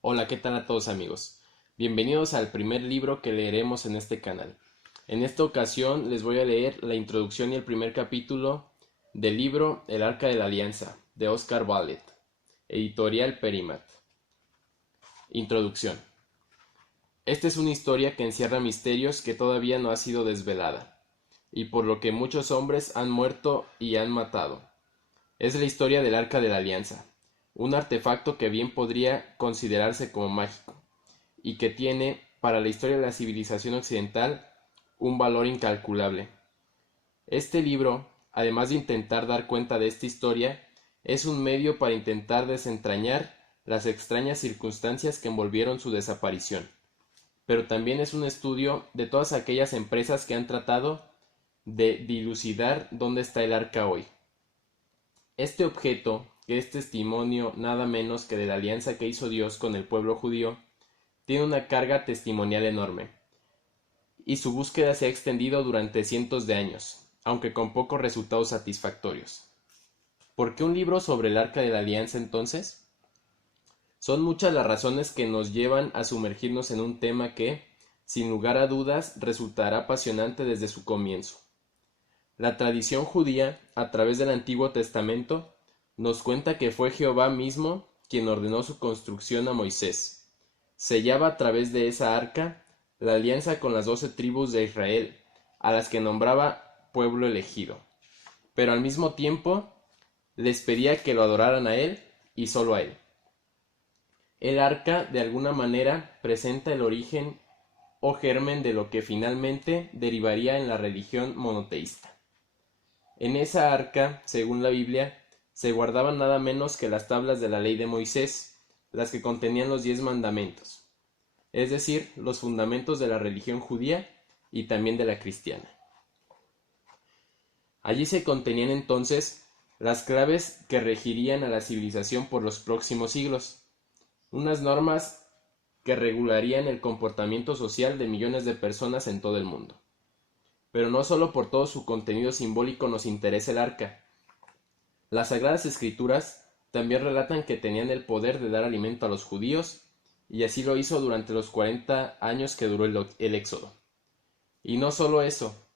Hola, ¿qué tal a todos amigos? Bienvenidos al primer libro que leeremos en este canal. En esta ocasión les voy a leer la introducción y el primer capítulo del libro El Arca de la Alianza, de Oscar Wallet, editorial Perimat. Introducción. Esta es una historia que encierra misterios que todavía no ha sido desvelada, y por lo que muchos hombres han muerto y han matado. Es la historia del Arca de la Alianza, un artefacto que bien podría considerarse como mágico, y que tiene, para la historia de la civilización occidental, un valor incalculable. Este libro, además de intentar dar cuenta de esta historia, es un medio para intentar desentrañar las extrañas circunstancias que envolvieron su desaparición, pero también es un estudio de todas aquellas empresas que han tratado de dilucidar dónde está el arca hoy. Este objeto, que es testimonio nada menos que de la alianza que hizo Dios con el pueblo judío, tiene una carga testimonial enorme, y su búsqueda se ha extendido durante cientos de años, aunque con pocos resultados satisfactorios. ¿Por qué un libro sobre el Arca de la Alianza entonces? Son muchas las razones que nos llevan a sumergirnos en un tema que, sin lugar a dudas, resultará apasionante desde su comienzo. La tradición judía, a través del Antiguo Testamento, nos cuenta que fue Jehová mismo quien ordenó su construcción a Moisés. Sellaba a través de esa arca la alianza con las 12 tribus de Israel, a las que nombraba pueblo elegido, pero al mismo tiempo les pedía que lo adoraran a él y solo a él. El arca, de alguna manera, presenta el origen o germen de lo que finalmente derivaría en la religión monoteísta. En esa arca, según la Biblia, se guardaban nada menos que las tablas de la ley de Moisés, las que contenían los 10 mandamientos, es decir, los fundamentos de la religión judía y también de la cristiana. Allí se contenían entonces las claves que regirían a la civilización por los próximos siglos, unas normas que regularían el comportamiento social de millones de personas en todo el mundo. Pero no solo por todo su contenido simbólico nos interesa el arca. Las Sagradas Escrituras también relatan que tenían el poder de dar alimento a los judíos, y así lo hizo durante los 40 años que duró el Éxodo. Y no solo eso,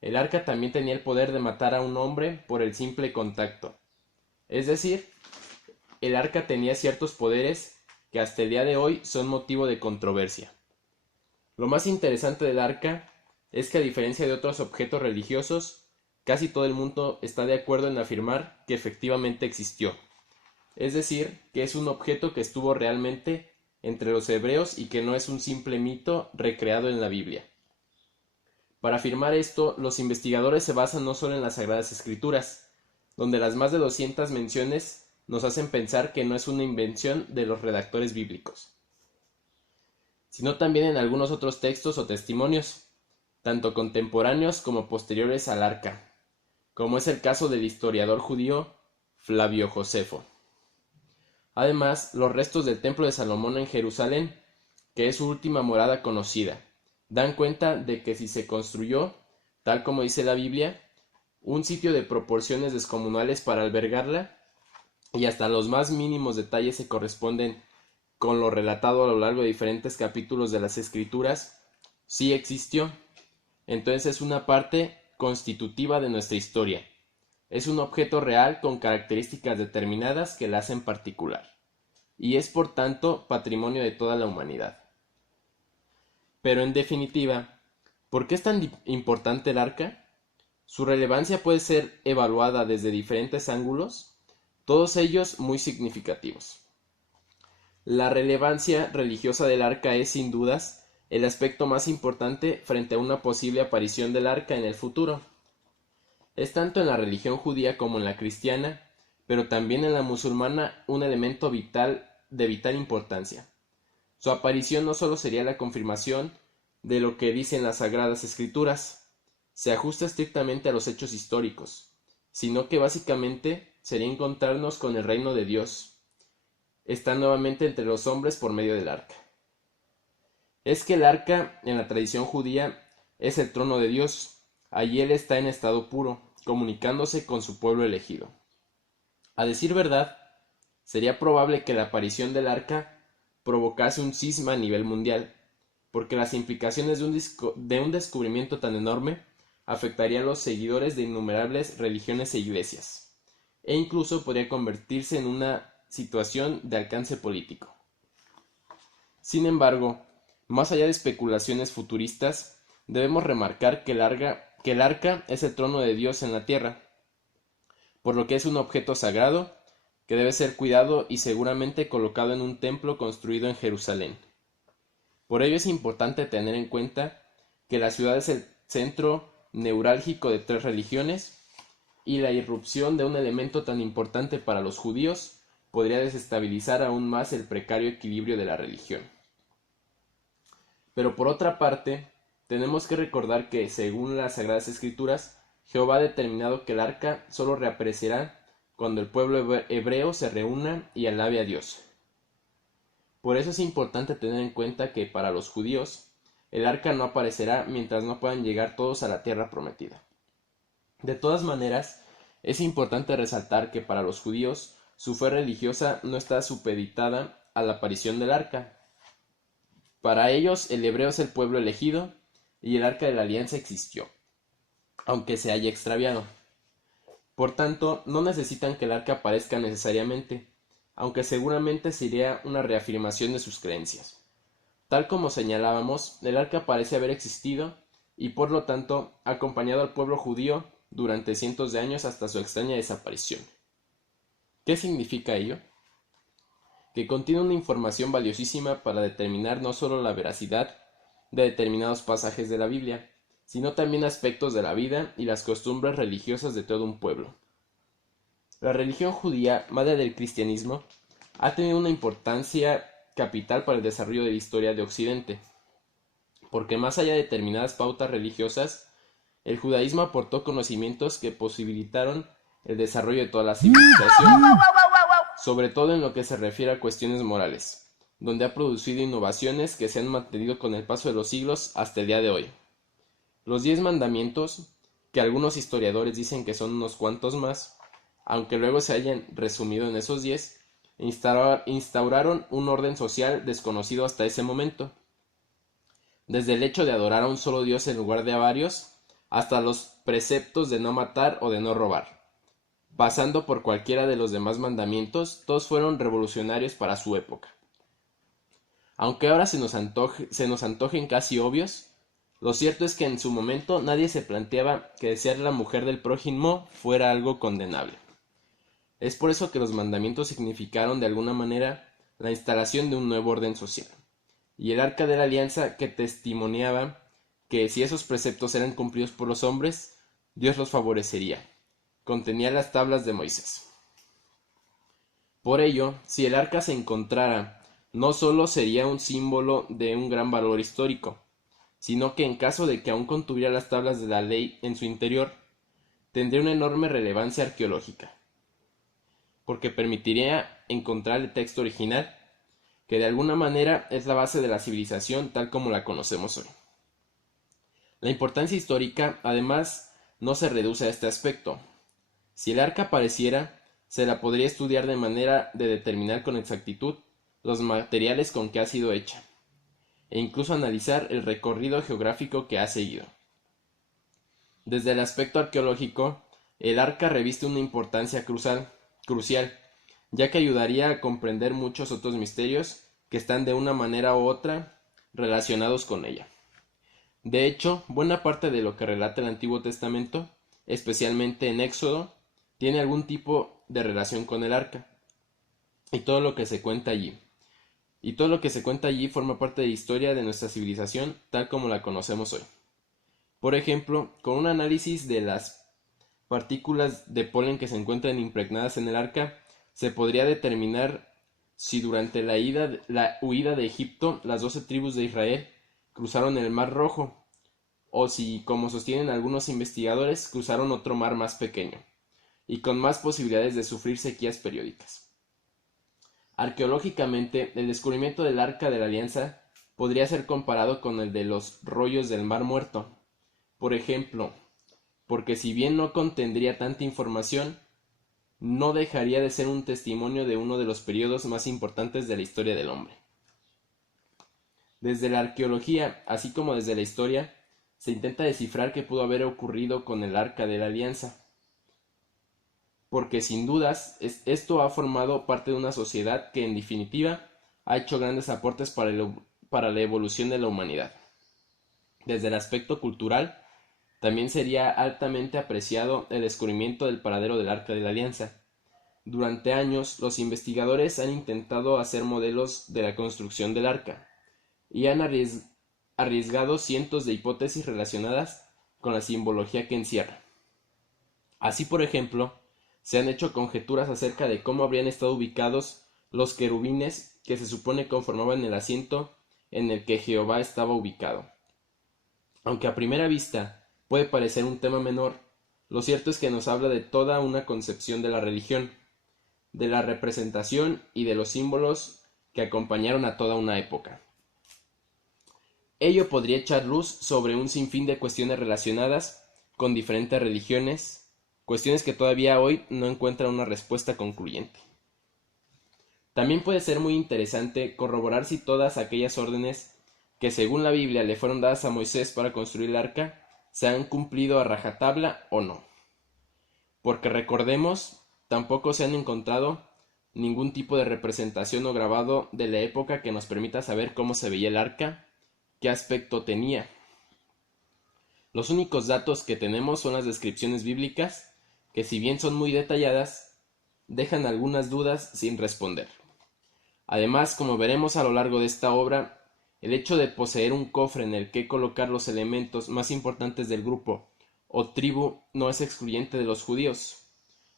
el arca también tenía el poder de matar a un hombre por el simple contacto. Es decir, el arca tenía ciertos poderes que hasta el día de hoy son motivo de controversia. Lo más interesante del arca es que, a diferencia de otros objetos religiosos, casi todo el mundo está de acuerdo en afirmar que efectivamente existió. Es decir, que es un objeto que estuvo realmente entre los hebreos y que no es un simple mito recreado en la Biblia. Para afirmar esto, los investigadores se basan no solo en las Sagradas Escrituras, donde las más de 200 menciones nos hacen pensar que no es una invención de los redactores bíblicos, sino también en algunos otros textos o testimonios, tanto contemporáneos como posteriores al arca, como es el caso del historiador judío Flavio Josefo. Además, los restos del Templo de Salomón en Jerusalén, que es su última morada conocida, dan cuenta de que si se construyó, tal como dice la Biblia, un sitio de proporciones descomunales para albergarla, y hasta los más mínimos detalles se corresponden con lo relatado a lo largo de diferentes capítulos de las Escrituras, sí existió. Entonces es una parte constitutiva de nuestra historia. Es un objeto real con características determinadas que la hacen particular, y es por tanto patrimonio de toda la humanidad. Pero en definitiva, ¿por qué es tan importante el arca? Su relevancia puede ser evaluada desde diferentes ángulos, todos ellos muy significativos. La relevancia religiosa del arca es, sin dudas, el aspecto más importante frente a una posible aparición del arca en el futuro. Es tanto en la religión judía como en la cristiana, pero también en la musulmana, un elemento de vital importancia. Su aparición no solo sería la confirmación de lo que dicen las Sagradas Escrituras, se ajusta estrictamente a los hechos históricos, sino que básicamente sería encontrarnos con el reino de Dios. Está nuevamente entre los hombres por medio del arca. Es que el arca, en la tradición judía, es el trono de Dios. Allí él está en estado puro, comunicándose con su pueblo elegido. A decir verdad, sería probable que la aparición del arca provocase un cisma a nivel mundial, porque las implicaciones de un descubrimiento tan enorme afectaría a los seguidores de innumerables religiones e iglesias, e incluso podría convertirse en una situación de alcance político. Sin embargo, más allá de especulaciones futuristas, debemos remarcar que el arca es el trono de Dios en la tierra, por lo que es un objeto sagrado que debe ser cuidado y seguramente colocado en un templo construido en Jerusalén. Por ello es importante tener en cuenta que la ciudad es el centro neurálgico de tres religiones y la irrupción de un elemento tan importante para los judíos podría desestabilizar aún más el precario equilibrio de la religión. Pero por otra parte, tenemos que recordar que, según las Sagradas Escrituras, Jehová ha determinado que el arca solo reaparecerá cuando el pueblo hebreo se reúna y alabe a Dios. Por eso es importante tener en cuenta que para los judíos, el arca no aparecerá mientras no puedan llegar todos a la tierra prometida. De todas maneras, es importante resaltar que para los judíos, su fe religiosa no está supeditada a la aparición del arca. Para ellos, el hebreo es el pueblo elegido y el arca de la alianza existió, aunque se haya extraviado. Por tanto, no necesitan que el arca aparezca necesariamente, aunque seguramente sería una reafirmación de sus creencias. Tal como señalábamos, el arca parece haber existido y por lo tanto ha acompañado al pueblo judío durante cientos de años hasta su extraña desaparición. ¿Qué significa ello? Que contiene una información valiosísima para determinar no solo la veracidad de determinados pasajes de la Biblia, sino también aspectos de la vida y las costumbres religiosas de todo un pueblo. La religión judía, madre del cristianismo, ha tenido una importancia capital para el desarrollo de la historia de Occidente, porque más allá de determinadas pautas religiosas, el judaísmo aportó conocimientos que posibilitaron el desarrollo de toda la civilización, sobre todo en lo que se refiere a cuestiones morales, donde ha producido innovaciones que se han mantenido con el paso de los siglos hasta el día de hoy. Los 10 mandamientos, que algunos historiadores dicen que son unos cuantos más, aunque luego se hayan resumido en esos 10, instauraron un orden social desconocido hasta ese momento. Desde el hecho de adorar a un solo Dios en lugar de a varios, hasta los preceptos de no matar o de no robar. Pasando por cualquiera de los demás mandamientos, todos fueron revolucionarios para su época. Aunque ahora se nos antojen casi obvios, lo cierto es que en su momento nadie se planteaba que desear la mujer del prójimo fuera algo condenable. Es por eso que los mandamientos significaron de alguna manera la instalación de un nuevo orden social, y el arca de la alianza que testimoniaba que si esos preceptos eran cumplidos por los hombres, Dios los favorecería. Contenía las tablas de Moisés. Por ello, si el arca se encontrara, no solo sería un símbolo de un gran valor histórico, sino que en caso de que aún contuviera las tablas de la ley en su interior, tendría una enorme relevancia arqueológica, porque permitiría encontrar el texto original, que de alguna manera es la base de la civilización tal como la conocemos hoy. La importancia histórica, además, no se reduce a este aspecto. Si el arca apareciera, se la podría estudiar de manera de determinar con exactitud los materiales con que ha sido hecha, e incluso analizar el recorrido geográfico que ha seguido. Desde el aspecto arqueológico, el arca reviste una importancia crucial, ya que ayudaría a comprender muchos otros misterios que están de una manera u otra relacionados con ella. De hecho, buena parte de lo que relata el Antiguo Testamento, especialmente en Éxodo, tiene algún tipo de relación con el arca, y todo lo que se cuenta allí forma parte de la historia de nuestra civilización tal como la conocemos hoy. Por ejemplo, con un análisis de las partículas de polen que se encuentran impregnadas en el arca, se podría determinar si durante la huida de Egipto las 12 tribus de Israel cruzaron el Mar Rojo, o si, como sostienen algunos investigadores, cruzaron otro mar más pequeño, y con más posibilidades de sufrir sequías periódicas. Arqueológicamente, el descubrimiento del Arca de la Alianza podría ser comparado con el de los rollos del Mar Muerto, por ejemplo, porque si bien no contendría tanta información, no dejaría de ser un testimonio de uno de los periodos más importantes de la historia del hombre. Desde la arqueología, así como desde la historia, se intenta descifrar qué pudo haber ocurrido con el Arca de la Alianza, porque sin dudas esto ha formado parte de una sociedad que en definitiva ha hecho grandes aportes para la evolución de la humanidad. Desde el aspecto cultural, también sería altamente apreciado el descubrimiento del paradero del Arca de la Alianza. Durante años, los investigadores han intentado hacer modelos de la construcción del arca y han arriesgado cientos de hipótesis relacionadas con la simbología que encierra. Así, por ejemplo, se han hecho conjeturas acerca de cómo habrían estado ubicados los querubines que se supone conformaban el asiento en el que Jehová estaba ubicado. Aunque a primera vista puede parecer un tema menor, lo cierto es que nos habla de toda una concepción de la religión, de la representación y de los símbolos que acompañaron a toda una época. Ello podría echar luz sobre un sinfín de cuestiones relacionadas con diferentes religiones, cuestiones que todavía hoy no encuentran una respuesta concluyente. También puede ser muy interesante corroborar si todas aquellas órdenes que según la Biblia le fueron dadas a Moisés para construir el arca se han cumplido a rajatabla o no. Porque recordemos, tampoco se han encontrado ningún tipo de representación o grabado de la época que nos permita saber cómo se veía el arca, qué aspecto tenía. Los únicos datos que tenemos son las descripciones bíblicas, que si bien son muy detalladas, dejan algunas dudas sin responder. Además, como veremos a lo largo de esta obra, el hecho de poseer un cofre en el que colocar los elementos más importantes del grupo o tribu no es excluyente de los judíos.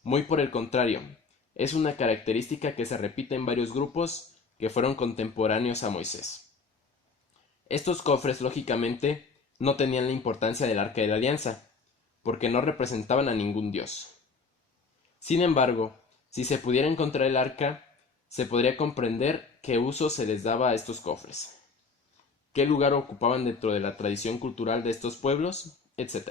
Muy por el contrario, es una característica que se repite en varios grupos que fueron contemporáneos a Moisés. Estos cofres, lógicamente, no tenían la importancia del Arca de la Alianza, porque no representaban a ningún dios. Sin embargo, si se pudiera encontrar el arca, se podría comprender qué uso se les daba a estos cofres, qué lugar ocupaban dentro de la tradición cultural de estos pueblos, etc.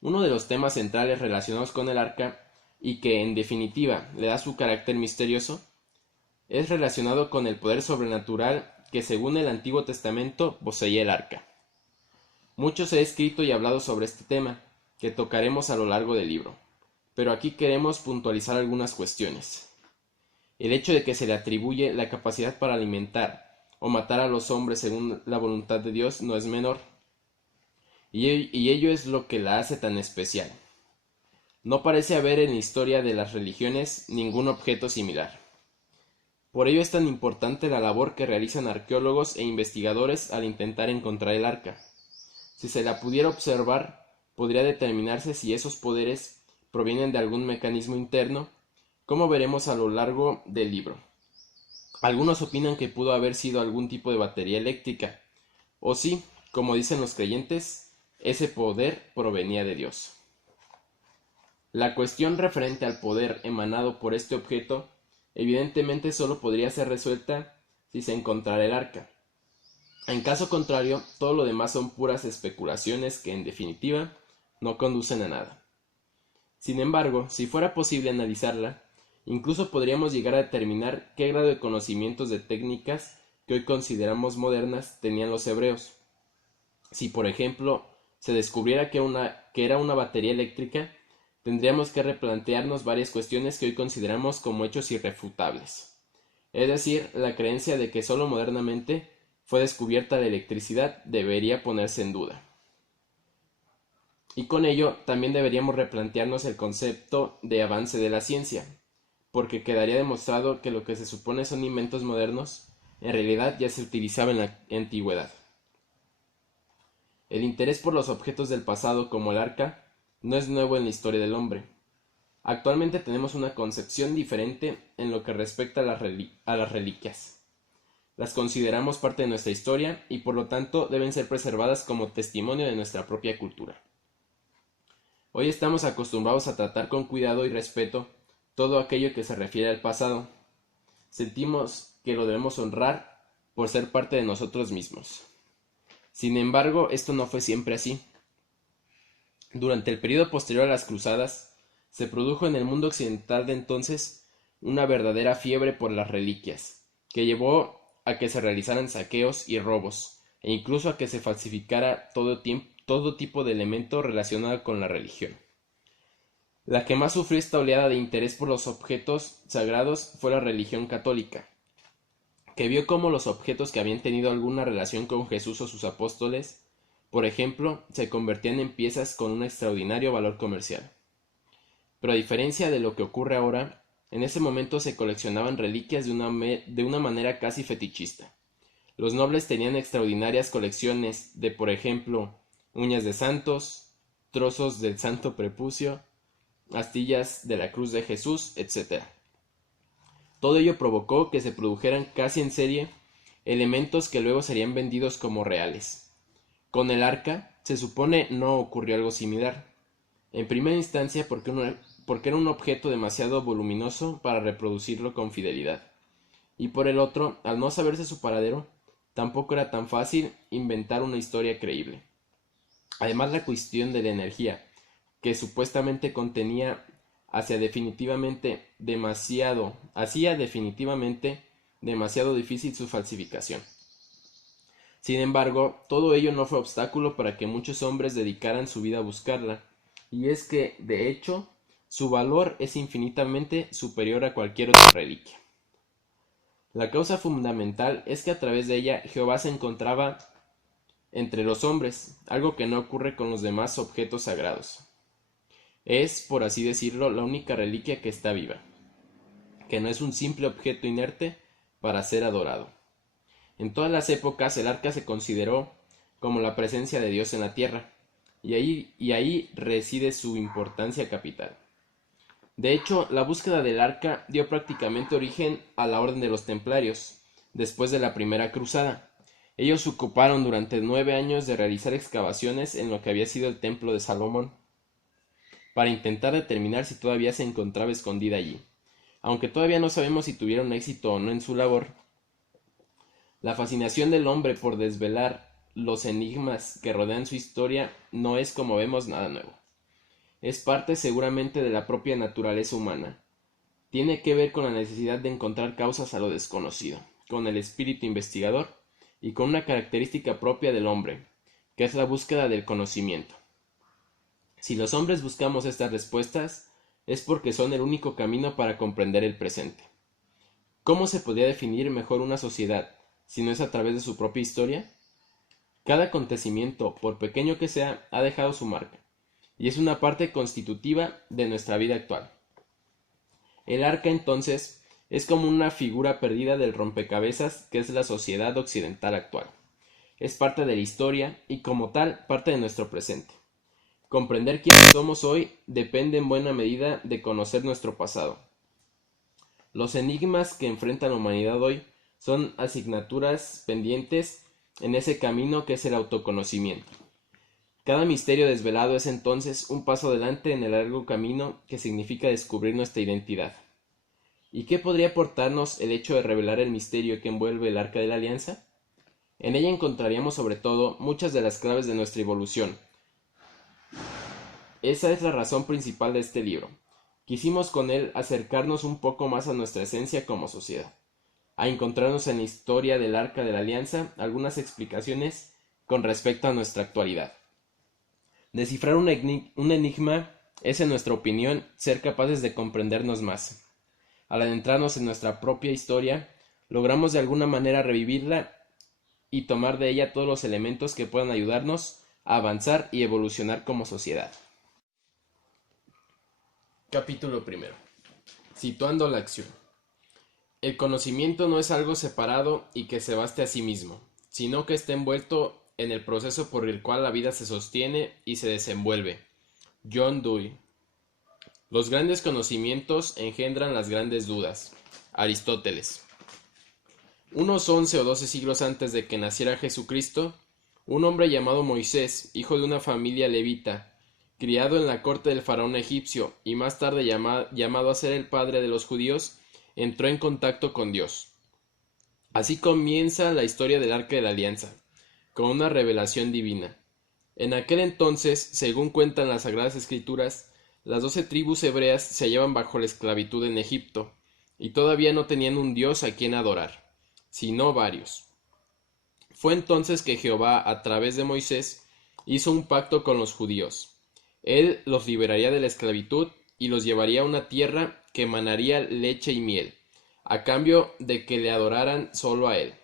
Uno de los temas centrales relacionados con el arca, y que en definitiva le da su carácter misterioso, es relacionado con el poder sobrenatural que según el Antiguo Testamento poseía el arca. Mucho se ha escrito y hablado sobre este tema, que tocaremos a lo largo del libro, pero aquí queremos puntualizar algunas cuestiones. El hecho de que se le atribuye la capacidad para alimentar o matar a los hombres según la voluntad de Dios no es menor, y ello es lo que la hace tan especial. No parece haber en la historia de las religiones ningún objeto similar. Por ello es tan importante la labor que realizan arqueólogos e investigadores al intentar encontrar el arca. Si se la pudiera observar, podría determinarse si esos poderes provienen de algún mecanismo interno, como veremos a lo largo del libro. Algunos opinan que pudo haber sido algún tipo de batería eléctrica, o si, como dicen los creyentes, ese poder provenía de Dios. La cuestión referente al poder emanado por este objeto evidentemente solo podría ser resuelta si se encontrara el arca. En caso contrario, todo lo demás son puras especulaciones que, en definitiva, no conducen a nada. Sin embargo, si fuera posible analizarla, incluso podríamos llegar a determinar qué grado de conocimientos de técnicas que hoy consideramos modernas tenían los hebreos. Si, por ejemplo, se descubriera que era una batería eléctrica, tendríamos que replantearnos varias cuestiones que hoy consideramos como hechos irrefutables. Es decir, la creencia de que solo modernamente fue descubierta la electricidad debería ponerse en duda. Y con ello también deberíamos replantearnos el concepto de avance de la ciencia, porque quedaría demostrado que lo que se supone son inventos modernos, en realidad ya se utilizaba en la antigüedad. El interés por los objetos del pasado como el arca no es nuevo en la historia del hombre. Actualmente tenemos una concepción diferente en lo que respecta a las reliquias. Las consideramos parte de nuestra historia y por lo tanto deben ser preservadas como testimonio de nuestra propia cultura. Hoy estamos acostumbrados a tratar con cuidado y respeto todo aquello que se refiere al pasado. Sentimos que lo debemos honrar por ser parte de nosotros mismos. Sin embargo, esto no fue siempre así. Durante el período posterior a las cruzadas, se produjo en el mundo occidental de entonces una verdadera fiebre por las reliquias, que llevó a que se realizaran saqueos y robos, e incluso a que se falsificara todo tipo de elemento relacionado con la religión. La que más sufrió esta oleada de interés por los objetos sagrados fue la religión católica, que vio cómo los objetos que habían tenido alguna relación con Jesús o sus apóstoles, por ejemplo, se convertían en piezas con un extraordinario valor comercial. Pero a diferencia de lo que ocurre ahora, en ese momento se coleccionaban reliquias de una manera casi fetichista. Los nobles tenían extraordinarias colecciones de, por ejemplo, uñas de santos, trozos del santo prepucio, astillas de la cruz de Jesús, etc. Todo ello provocó que se produjeran casi en serie elementos que luego serían vendidos como reales. Con el arca, se supone no ocurrió algo similar. En primera instancia porque era un objeto demasiado voluminoso para reproducirlo con fidelidad. Y por el otro, al no saberse su paradero, tampoco era tan fácil inventar una historia creíble. Además, la cuestión de la energía, que supuestamente contenía, hacía definitivamente demasiado difícil su falsificación. Sin embargo, todo ello no fue obstáculo para que muchos hombres dedicaran su vida a buscarla, y es que, de hecho, su valor es infinitamente superior a cualquier otra reliquia. La causa fundamental es que a través de ella Jehová se encontraba entre los hombres, algo que no ocurre con los demás objetos sagrados. Es, por así decirlo, la única reliquia que está viva, que no es un simple objeto inerte para ser adorado. En todas las épocas el arca se consideró como la presencia de Dios en la tierra, y ahí reside su importancia capital. De hecho, la búsqueda del arca dio prácticamente origen a la Orden de los Templarios, después de la Primera Cruzada. Ellos se ocuparon durante 9 años de realizar excavaciones en lo que había sido el Templo de Salomón, para intentar determinar si todavía se encontraba escondida allí. Aunque todavía no sabemos si tuvieron éxito o no en su labor, la fascinación del hombre por desvelar los enigmas que rodean su historia no es, como vemos, nada nuevo. Es parte seguramente de la propia naturaleza humana. Tiene que ver con la necesidad de encontrar causas a lo desconocido, con el espíritu investigador y con una característica propia del hombre, que es la búsqueda del conocimiento. Si los hombres buscamos estas respuestas, es porque son el único camino para comprender el presente. ¿Cómo se podría definir mejor una sociedad si no es a través de su propia historia? Cada acontecimiento, por pequeño que sea, ha dejado su marca, y es una parte constitutiva de nuestra vida actual. El arca, entonces, es como una figura perdida del rompecabezas que es la sociedad occidental actual. Es parte de la historia y, como tal, parte de nuestro presente. Comprender quiénes somos hoy depende en buena medida de conocer nuestro pasado. Los enigmas que enfrenta la humanidad hoy son asignaturas pendientes en ese camino que es el autoconocimiento. Cada misterio desvelado es entonces un paso adelante en el largo camino que significa descubrir nuestra identidad. ¿Y qué podría aportarnos el hecho de revelar el misterio que envuelve el Arca de la Alianza? En ella encontraríamos sobre todo muchas de las claves de nuestra evolución. Esa es la razón principal de este libro. Quisimos con él acercarnos un poco más a nuestra esencia como sociedad, a encontrarnos en la historia del Arca de la Alianza algunas explicaciones con respecto a nuestra actualidad. Descifrar un enigma es, en nuestra opinión, ser capaces de comprendernos más. Al adentrarnos en nuestra propia historia, logramos de alguna manera revivirla y tomar de ella todos los elementos que puedan ayudarnos a avanzar y evolucionar como sociedad. Capítulo 1. Situando la acción. El conocimiento no es algo separado y que se baste a sí mismo, sino que está envuelto en el proceso por el cual la vida se sostiene y se desenvuelve. John Dewey. Los grandes conocimientos engendran las grandes dudas. Aristóteles. Unos 11 o 12 siglos antes de que naciera Jesucristo, un hombre llamado Moisés, hijo de una familia levita, criado en la corte del faraón egipcio y más tarde llamado a ser el padre de los judíos, entró en contacto con Dios. Así comienza la historia del Arca de la Alianza, con una revelación divina. En aquel entonces, según cuentan las Sagradas Escrituras, las 12 tribus hebreas se hallaban bajo la esclavitud en Egipto, y todavía no tenían un Dios a quien adorar. sino varios. Fue entonces que Jehová, a través de Moisés, hizo un pacto con los judíos. Él los liberaría de la esclavitud y los llevaría a una tierra que emanaría leche y miel, a cambio de que le adoraran solo a él.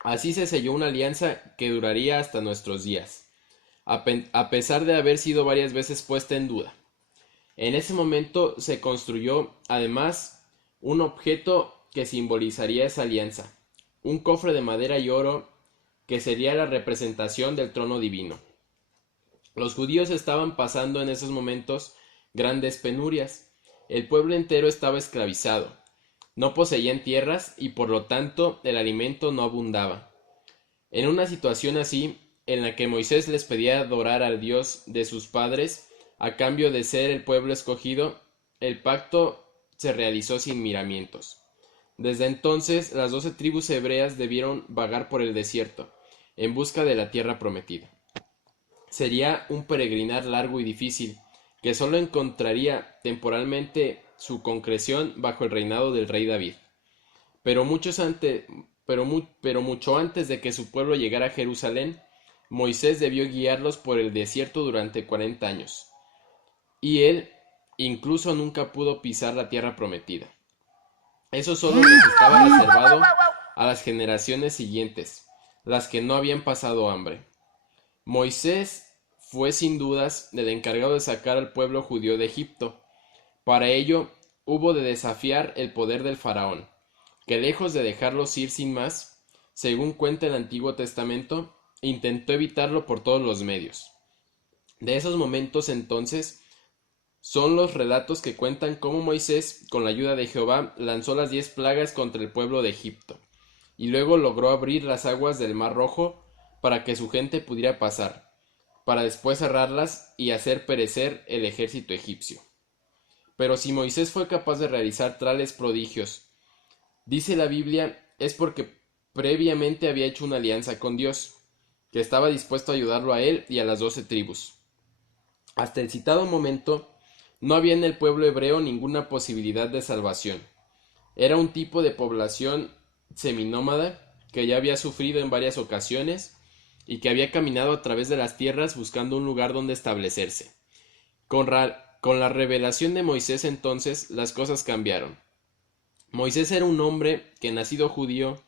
Así se selló una alianza que duraría hasta nuestros días, a pesar de haber sido varias veces puesta en duda. En ese momento se construyó, además, un objeto que simbolizaría esa alianza, un cofre de madera y oro que sería la representación del trono divino. Los judíos estaban pasando en esos momentos grandes penurias. El pueblo entero estaba esclavizado. No poseían tierras y por lo tanto el alimento no abundaba. En una situación así, en la que Moisés les pedía adorar al Dios de sus padres a cambio de ser el pueblo escogido, el pacto se realizó sin miramientos. Desde entonces las 12 tribus hebreas debieron vagar por el desierto, en busca de la tierra prometida. Sería un peregrinar largo y difícil, que sólo encontraría temporalmente su concreción bajo el reinado del rey David. Pero mucho antes de que su pueblo llegara a Jerusalén, Moisés debió guiarlos por el desierto durante 40 años. Y él incluso nunca pudo pisar la tierra prometida. Eso solo les estaba reservado a las generaciones siguientes, las que no habían pasado hambre. Moisés fue sin dudas el encargado de sacar al pueblo judío de Egipto. Para ello hubo de desafiar el poder del faraón, que lejos de dejarlos ir sin más, según cuenta el Antiguo Testamento, intentó evitarlo por todos los medios. De esos momentos entonces son los relatos que cuentan cómo Moisés, con la ayuda de Jehová, lanzó las 10 plagas contra el pueblo de Egipto, y luego logró abrir las aguas del Mar Rojo para que su gente pudiera pasar, para después cerrarlas y hacer perecer el ejército egipcio. Pero si Moisés fue capaz de realizar tales prodigios, dice la Biblia, es porque previamente había hecho una alianza con Dios, que estaba dispuesto a ayudarlo a él y a las 12 tribus. Hasta el citado momento, no había en el pueblo hebreo ninguna posibilidad de salvación. Era un tipo de población seminómada que ya había sufrido en varias ocasiones y que había caminado a través de las tierras buscando un lugar donde establecerse. Con la revelación de Moisés entonces las cosas cambiaron. Moisés era un hombre que, nacido judío,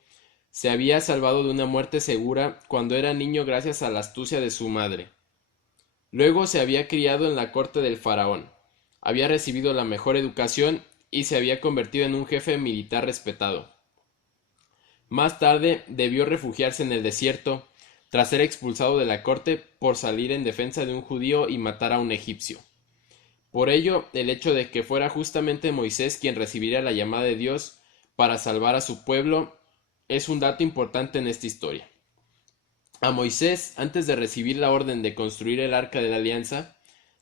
se había salvado de una muerte segura cuando era niño gracias a la astucia de su madre. Luego se había criado en la corte del faraón, había recibido la mejor educación y se había convertido en un jefe militar respetado. Más tarde debió refugiarse en el desierto, tras ser expulsado de la corte por salir en defensa de un judío y matar a un egipcio. Por ello, el hecho de que fuera justamente Moisés quien recibiría la llamada de Dios para salvar a su pueblo es un dato importante en esta historia. A Moisés, antes de recibir la orden de construir el arca de la alianza,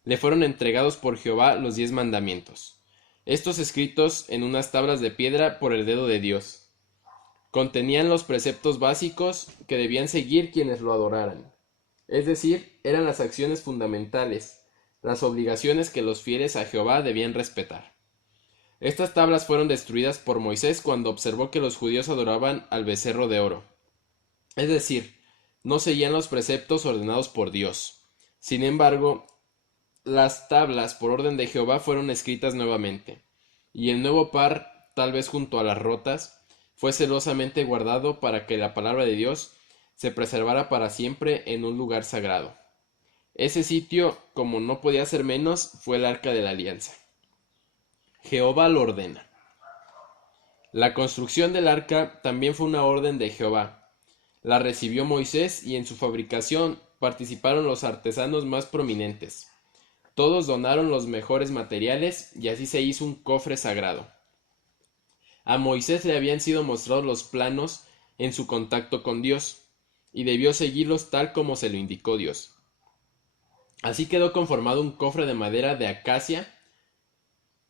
le fueron entregados por Jehová los 10 mandamientos, estos escritos en unas tablas de piedra por el dedo de Dios. Contenían los preceptos básicos que debían seguir quienes lo adoraran. Es decir, eran las acciones fundamentales, las obligaciones que los fieles a Jehová debían respetar. Estas tablas fueron destruidas por Moisés cuando observó que los judíos adoraban al becerro de oro. Es decir, no seguían los preceptos ordenados por Dios. Sin embargo, las tablas por orden de Jehová fueron escritas nuevamente, y el nuevo par, tal vez junto a las rotas, fue celosamente guardado para que la palabra de Dios se preservara para siempre en un lugar sagrado. Ese sitio, como no podía ser menos, fue el arca de la alianza. Jehová lo ordena. La construcción del arca también fue una orden de Jehová. La recibió Moisés y en su fabricación participaron los artesanos más prominentes. Todos donaron los mejores materiales y así se hizo un cofre sagrado. A Moisés le habían sido mostrados los planos en su contacto con Dios, y debió seguirlos tal como se lo indicó Dios. Así quedó conformado un cofre de madera de acacia,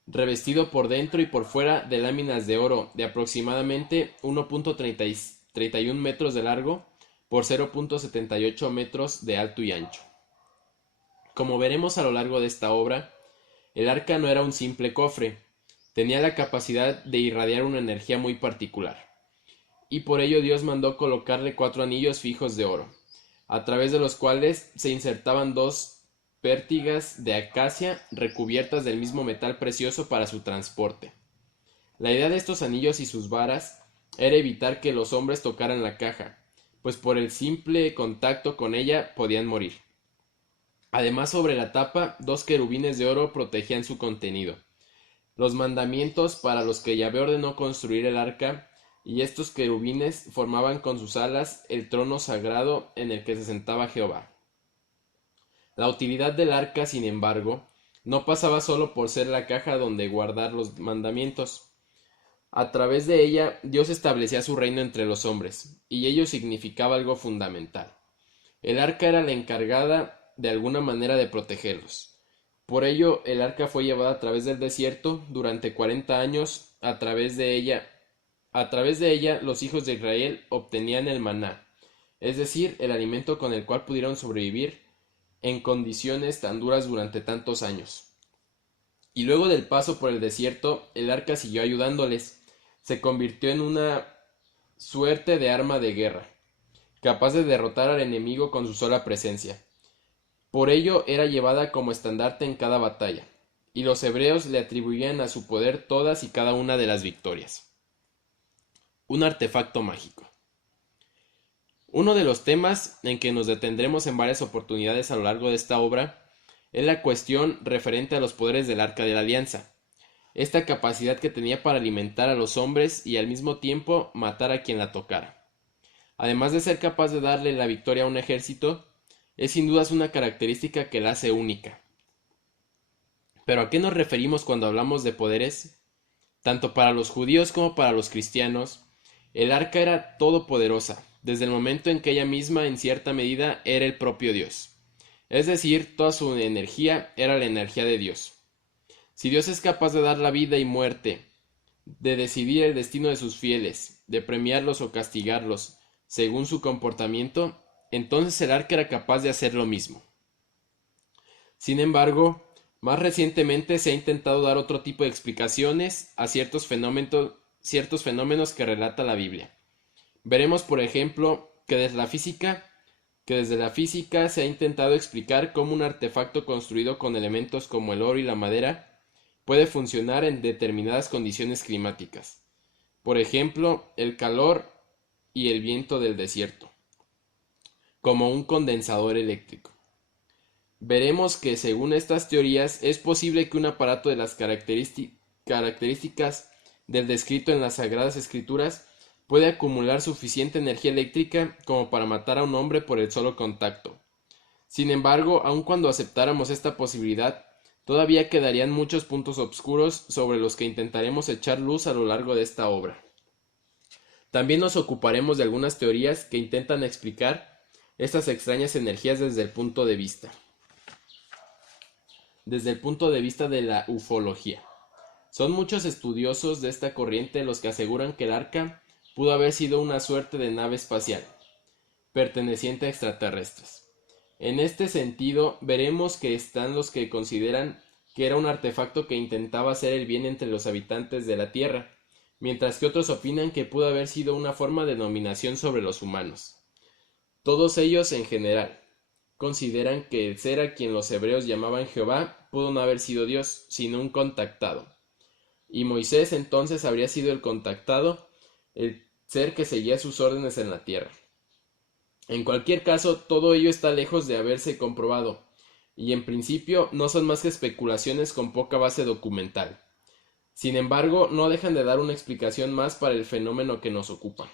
revestido por dentro y por fuera de láminas de oro de aproximadamente 1.31 metros de largo por 0.78 metros de alto y ancho. Como veremos a lo largo de esta obra, el arca no era un simple cofre, tenía la capacidad de irradiar una energía muy particular. y por ello Dios mandó colocarle 4 anillos fijos de oro, a través de los cuales se insertaban 2 pértigas de acacia recubiertas del mismo metal precioso para su transporte. La idea de estos anillos y sus varas era evitar que los hombres tocaran la caja, pues por el simple contacto con ella podían morir. Además, sobre la tapa, 2 querubines de oro protegían su contenido. Los mandamientos para los que Yahvé ordenó construir el arca, y estos querubines formaban con sus alas el trono sagrado en el que se sentaba Jehová. La utilidad del arca, sin embargo, no pasaba solo por ser la caja donde guardar los mandamientos. A través de ella, Dios establecía su reino entre los hombres, y ello significaba algo fundamental. El arca era la encargada de alguna manera de protegerlos. Por ello, el arca fue llevada a través del desierto durante 40 años. A través de ella, los hijos de Israel obtenían el maná, es decir, el alimento con el cual pudieron sobrevivir en condiciones tan duras durante tantos años. Y luego del paso por el desierto, el arca siguió ayudándoles. Se convirtió en una suerte de arma de guerra, capaz de derrotar al enemigo con su sola presencia. Por ello era llevada como estandarte en cada batalla, y los hebreos le atribuían a su poder todas y cada una de las victorias. Un artefacto mágico. Uno de los temas en que nos detendremos en varias oportunidades a lo largo de esta obra es la cuestión referente a los poderes del Arca de la Alianza, esta capacidad que tenía para alimentar a los hombres y al mismo tiempo matar a quien la tocara. Además de ser capaz de darle la victoria a un ejército, es sin dudas una característica que la hace única. ¿Pero a qué nos referimos cuando hablamos de poderes? Tanto para los judíos como para los cristianos, el arca era todopoderosa, desde el momento en que ella misma en cierta medida era el propio Dios. Es decir, toda su energía era la energía de Dios. Si Dios es capaz de dar la vida y muerte, de decidir el destino de sus fieles, de premiarlos o castigarlos según su comportamiento, entonces el arca era capaz de hacer lo mismo. Sin embargo, más recientemente se ha intentado dar otro tipo de explicaciones a ciertos fenómenos que relata la Biblia. Veremos, por ejemplo, que desde la física se ha intentado explicar cómo un artefacto construido con elementos como el oro y la madera puede funcionar en determinadas condiciones climáticas. Por ejemplo, el calor y el viento del desierto, como un condensador eléctrico. Veremos que según estas teorías es posible que un aparato de las características del descrito en las Sagradas Escrituras puede acumular suficiente energía eléctrica como para matar a un hombre por el solo contacto. Sin embargo, aun cuando aceptáramos esta posibilidad, todavía quedarían muchos puntos oscuros sobre los que intentaremos echar luz a lo largo de esta obra. También nos ocuparemos de algunas teorías que intentan explicar estas extrañas energías desde el punto de vista de la ufología. Son muchos estudiosos de esta corriente los que aseguran que el arca pudo haber sido una suerte de nave espacial, perteneciente a extraterrestres. En este sentido, veremos que están los que consideran que era un artefacto que intentaba hacer el bien entre los habitantes de la Tierra, mientras que otros opinan que pudo haber sido una forma de dominación sobre los humanos. Todos ellos, en general, consideran que el ser a quien los hebreos llamaban Jehová pudo no haber sido Dios, sino un contactado. Y Moisés entonces habría sido el contactado, el ser que seguía sus órdenes en la tierra. En cualquier caso, todo ello está lejos de haberse comprobado, y en principio no son más que especulaciones con poca base documental. Sin embargo, no dejan de dar una explicación más para el fenómeno que nos ocupa.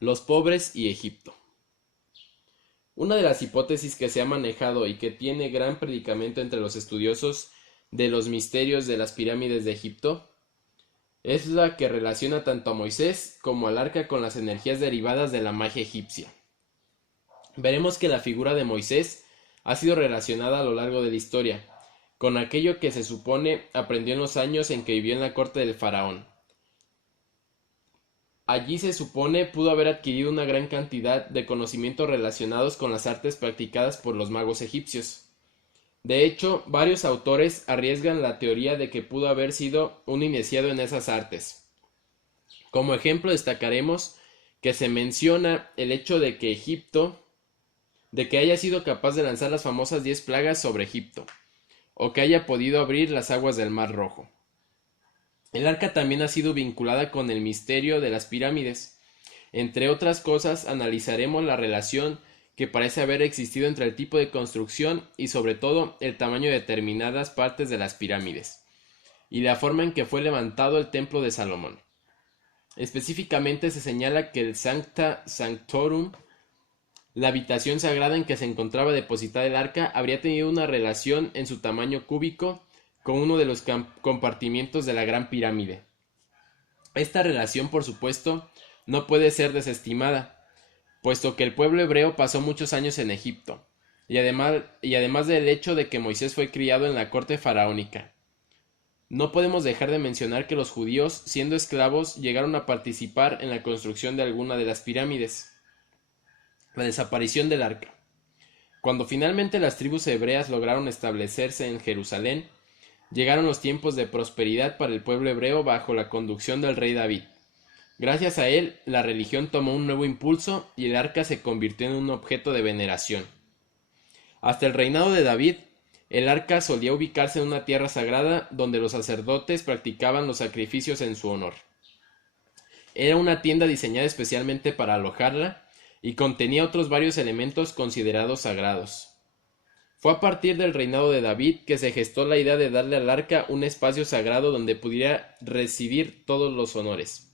Los pobres y Egipto. Una de las hipótesis que se ha manejado y que tiene gran predicamento entre los estudiosos de los misterios de las pirámides de Egipto es la que relaciona tanto a Moisés como al arca con las energías derivadas de la magia egipcia. Veremos que la figura de Moisés ha sido relacionada a lo largo de la historia con aquello que se supone aprendió en los años en que vivió en la corte del faraón. Allí se supone pudo haber adquirido una gran cantidad de conocimientos relacionados con las artes practicadas por los magos egipcios. De hecho, varios autores arriesgan la teoría de que pudo haber sido un iniciado en esas artes. Como ejemplo destacaremos que se menciona el hecho de que haya sido capaz de lanzar las famosas 10 plagas sobre Egipto, o que haya podido abrir las aguas del Mar Rojo. El arca también ha sido vinculada con el misterio de las pirámides. Entre otras cosas, analizaremos la relación que parece haber existido entre el tipo de construcción y sobre todo el tamaño de determinadas partes de las pirámides, y la forma en que fue levantado el templo de Salomón. Específicamente se señala que el Sancta Sanctorum, la habitación sagrada en que se encontraba depositada el arca, habría tenido una relación en su tamaño cúbico con uno de los compartimientos de la Gran Pirámide. Esta relación, por supuesto, no puede ser desestimada, puesto que el pueblo hebreo pasó muchos años en Egipto, y además del hecho de que Moisés fue criado en la corte faraónica. No podemos dejar de mencionar que los judíos, siendo esclavos, llegaron a participar en la construcción de alguna de las pirámides. La desaparición del arca. Cuando finalmente las tribus hebreas lograron establecerse en Jerusalén, llegaron los tiempos de prosperidad para el pueblo hebreo bajo la conducción del rey David. Gracias a él, la religión tomó un nuevo impulso y el arca se convirtió en un objeto de veneración. Hasta el reinado de David, el arca solía ubicarse en una tierra sagrada donde los sacerdotes practicaban los sacrificios en su honor. Era una tienda diseñada especialmente para alojarla y contenía otros varios elementos considerados sagrados. Fue a partir del reinado de David que se gestó la idea de darle al arca un espacio sagrado donde pudiera recibir todos los honores.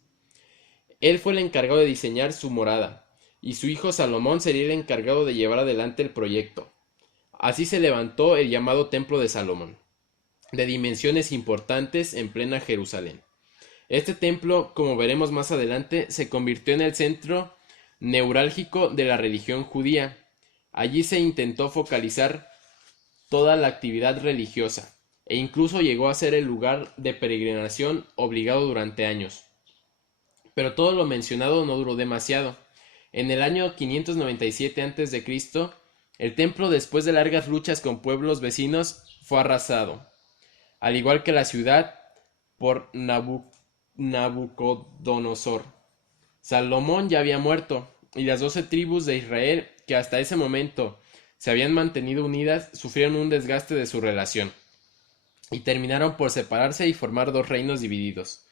Él fue el encargado de diseñar su morada, y su hijo Salomón sería el encargado de llevar adelante el proyecto. Así se levantó el llamado Templo de Salomón, de dimensiones importantes en plena Jerusalén. Este templo, como veremos más adelante, se convirtió en el centro neurálgico de la religión judía. Allí se intentó focalizar toda la actividad religiosa, e incluso llegó a ser el lugar de peregrinación obligado durante años. Pero todo lo mencionado no duró demasiado. En el año 597 a.C., el templo, después de largas luchas con pueblos vecinos, fue arrasado, al igual que la ciudad, por Nabucodonosor. Salomón ya había muerto, y las 12 tribus de Israel, que hasta ese momento se habían mantenido unidas, sufrieron un desgaste de su relación, y terminaron por separarse y formar dos reinos divididos.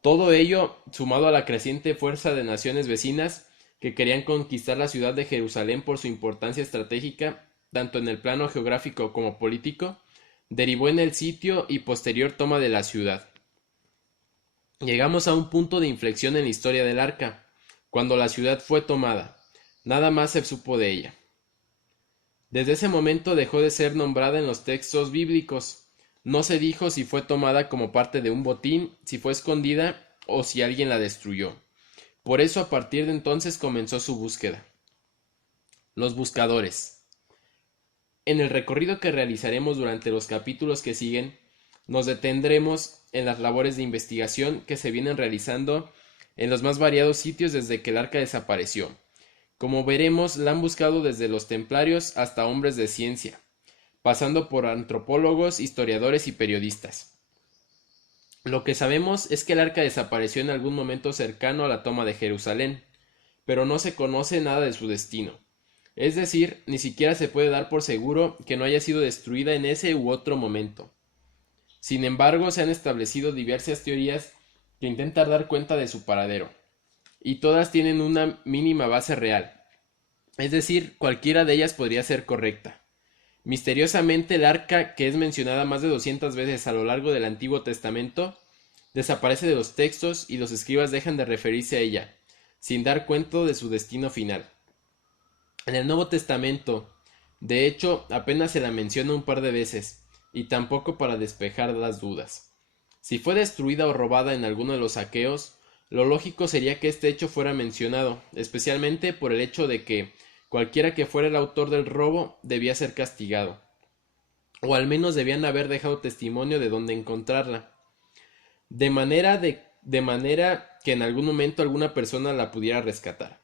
Todo ello, sumado a la creciente fuerza de naciones vecinas que querían conquistar la ciudad de Jerusalén por su importancia estratégica, tanto en el plano geográfico como político, derivó en el sitio y posterior toma de la ciudad. Llegamos a un punto de inflexión en la historia del arca, cuando la ciudad fue tomada. Nada más se supo de ella. Desde ese momento dejó de ser nombrada en los textos bíblicos. No se dijo si fue tomada como parte de un botín, si fue escondida o si alguien la destruyó. Por eso a partir de entonces comenzó su búsqueda. Los buscadores. En el recorrido que realizaremos durante los capítulos que siguen, nos detendremos en las labores de investigación que se vienen realizando en los más variados sitios desde que el arca desapareció. Como veremos, la han buscado desde los templarios hasta hombres de ciencia, pasando por antropólogos, historiadores y periodistas. Lo que sabemos es que el arca desapareció en algún momento cercano a la toma de Jerusalén, pero no se conoce nada de su destino. Es decir, ni siquiera se puede dar por seguro que no haya sido destruida en ese u otro momento. Sin embargo, se han establecido diversas teorías que intentan dar cuenta de su paradero, y todas tienen una mínima base real. Es decir, cualquiera de ellas podría ser correcta. Misteriosamente, el arca, que es mencionada más de 200 veces a lo largo del Antiguo Testamento, desaparece de los textos y los escribas dejan de referirse a ella, sin dar cuenta de su destino final. En el Nuevo Testamento, de hecho, apenas se la menciona un par de veces, y tampoco para despejar las dudas. Si fue destruida o robada en alguno de los saqueos, lo lógico sería que este hecho fuera mencionado, especialmente por el hecho de que cualquiera que fuera el autor del robo debía ser castigado, o al menos debían haber dejado testimonio de dónde encontrarla, de manera que en algún momento alguna persona la pudiera rescatar.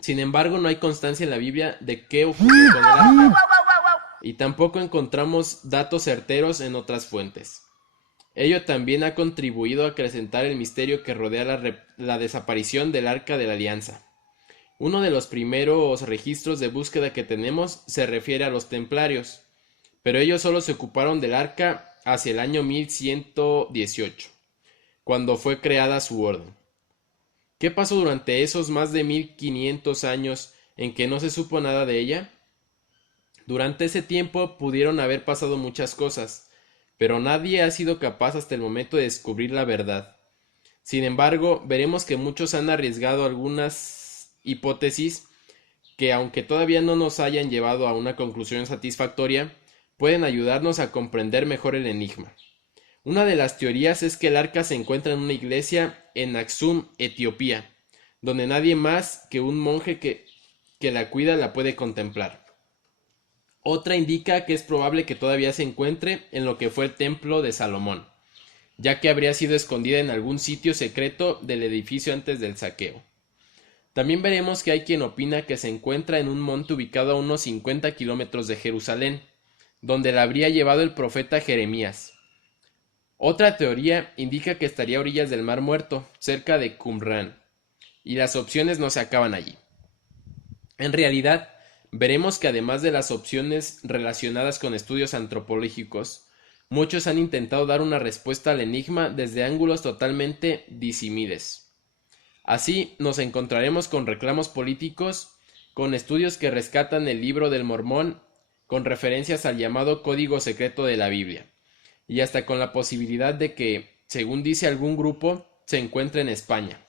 Sin embargo, no hay constancia en la Biblia de qué ocurrió con el arca, y tampoco encontramos datos certeros en otras fuentes. Ello también ha contribuido a acrecentar el misterio que rodea la desaparición del Arca de la Alianza. Uno de los primeros registros de búsqueda que tenemos se refiere a los templarios, pero ellos solo se ocuparon del arca hacia el año 1118, cuando fue creada su orden. ¿Qué pasó durante esos más de 1500 años en que no se supo nada de ella? Durante ese tiempo pudieron haber pasado muchas cosas, pero nadie ha sido capaz hasta el momento de descubrir la verdad. Sin embargo, veremos que muchos han arriesgado algunas hipótesis que, aunque todavía no nos hayan llevado a una conclusión satisfactoria, pueden ayudarnos a comprender mejor el enigma. Una de las teorías es que el arca se encuentra en una iglesia en Aksum, Etiopía, donde nadie más que un monje que la cuida la puede contemplar. Otra indica que es probable que todavía se encuentre en lo que fue el templo de Salomón, ya que habría sido escondida en algún sitio secreto del edificio antes del saqueo. También veremos que hay quien opina que se encuentra en un monte ubicado a unos 50 kilómetros de Jerusalén, donde la habría llevado el profeta Jeremías. Otra teoría indica que estaría a orillas del Mar Muerto, cerca de Qumrán, y las opciones no se acaban allí. En realidad, veremos que además de las opciones relacionadas con estudios antropológicos, muchos han intentado dar una respuesta al enigma desde ángulos totalmente disímiles. Así nos encontraremos con reclamos políticos, con estudios que rescatan el Libro del Mormón, con referencias al llamado Código Secreto de la Biblia, y hasta con la posibilidad de que, según dice algún grupo, se encuentre en España.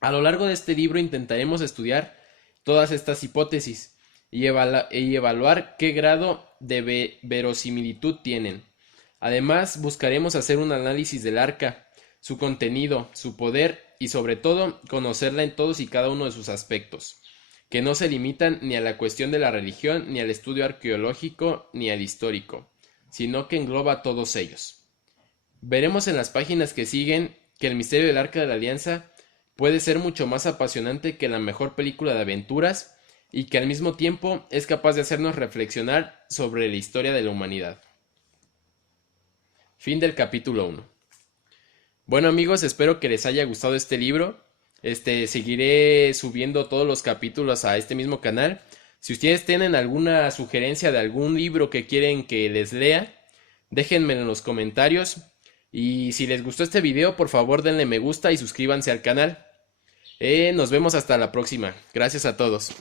A lo largo de este libro intentaremos estudiar todas estas hipótesis y evaluar qué grado de verosimilitud tienen. Además, buscaremos hacer un análisis del arca, su contenido, su poder y sobre todo conocerla en todos y cada uno de sus aspectos, que no se limitan ni a la cuestión de la religión, ni al estudio arqueológico, ni al histórico, sino que engloba a todos ellos. Veremos en las páginas que siguen que el misterio del Arca de la Alianza puede ser mucho más apasionante que la mejor película de aventuras y que al mismo tiempo es capaz de hacernos reflexionar sobre la historia de la humanidad. Fin del capítulo 1. Bueno amigos, espero que les haya gustado este libro. Seguiré subiendo todos los capítulos a este mismo canal. Si ustedes tienen alguna sugerencia de algún libro que quieren que les lea, déjenmelo en los comentarios. Y si les gustó este video, por favor denle me gusta y suscríbanse al canal. Nos vemos hasta la próxima. Gracias a todos.